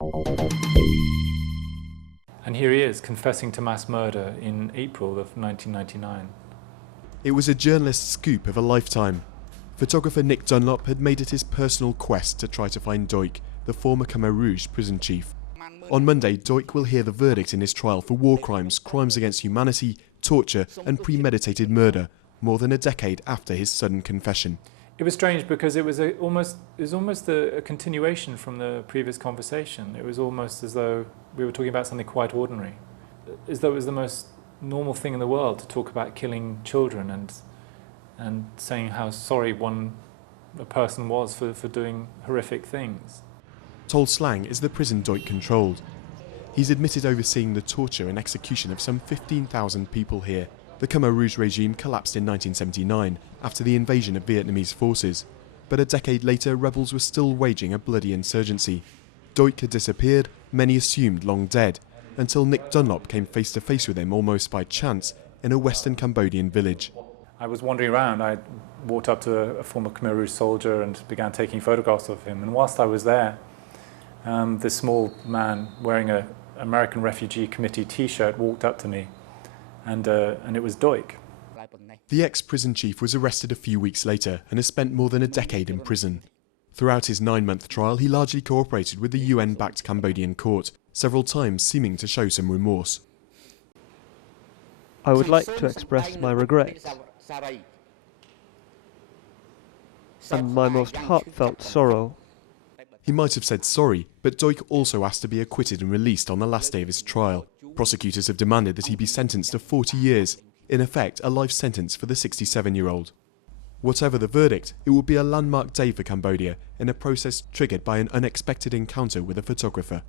And here he is, confessing to mass murder in April of 1999. It was a journalist's scoop of a lifetime. Photographer Nic Dunlop had made it his personal quest to try to find Duch, the former Khmer Rouge prison chief. On Monday, Duch will hear the verdict in his trial for war crimes, crimes against humanity, torture and premeditated murder, more than a decade after his sudden confession. It was strange because it was almost a continuation from the previous conversation. It was almost as though we were talking about something quite ordinary, as though it was the most normal thing in the world to talk about killing children and saying how sorry a person was for doing horrific things. Tol Slang is the prison Duch controlled. He's admitted overseeing the torture and execution of some 15,000 people here. The Khmer Rouge regime collapsed in 1979 after the invasion of Vietnamese forces, but a decade later rebels were still waging a bloody insurgency. Duch had disappeared, many assumed long dead, until Nic Dunlop came face to face with him almost by chance in a western Cambodian village. I was wandering around. I walked up to a former Khmer Rouge soldier and began taking photographs of him, and whilst I was there, this small man wearing an American Refugee Committee t-shirt walked up to me, and it was Duch. The ex-prison chief was arrested a few weeks later and has spent more than a decade in prison. Throughout his 9-month trial, he largely cooperated with the UN-backed Cambodian court, several times seeming to show some remorse. I would like to express my regrets and my most heartfelt sorrow. He might have said sorry, but Duch also asked to be acquitted and released on the last day of his trial. Prosecutors have demanded that he be sentenced to 40 years, in effect a life sentence for the 67-year-old. Whatever the verdict, it will be a landmark day for Cambodia in a process triggered by an unexpected encounter with a photographer.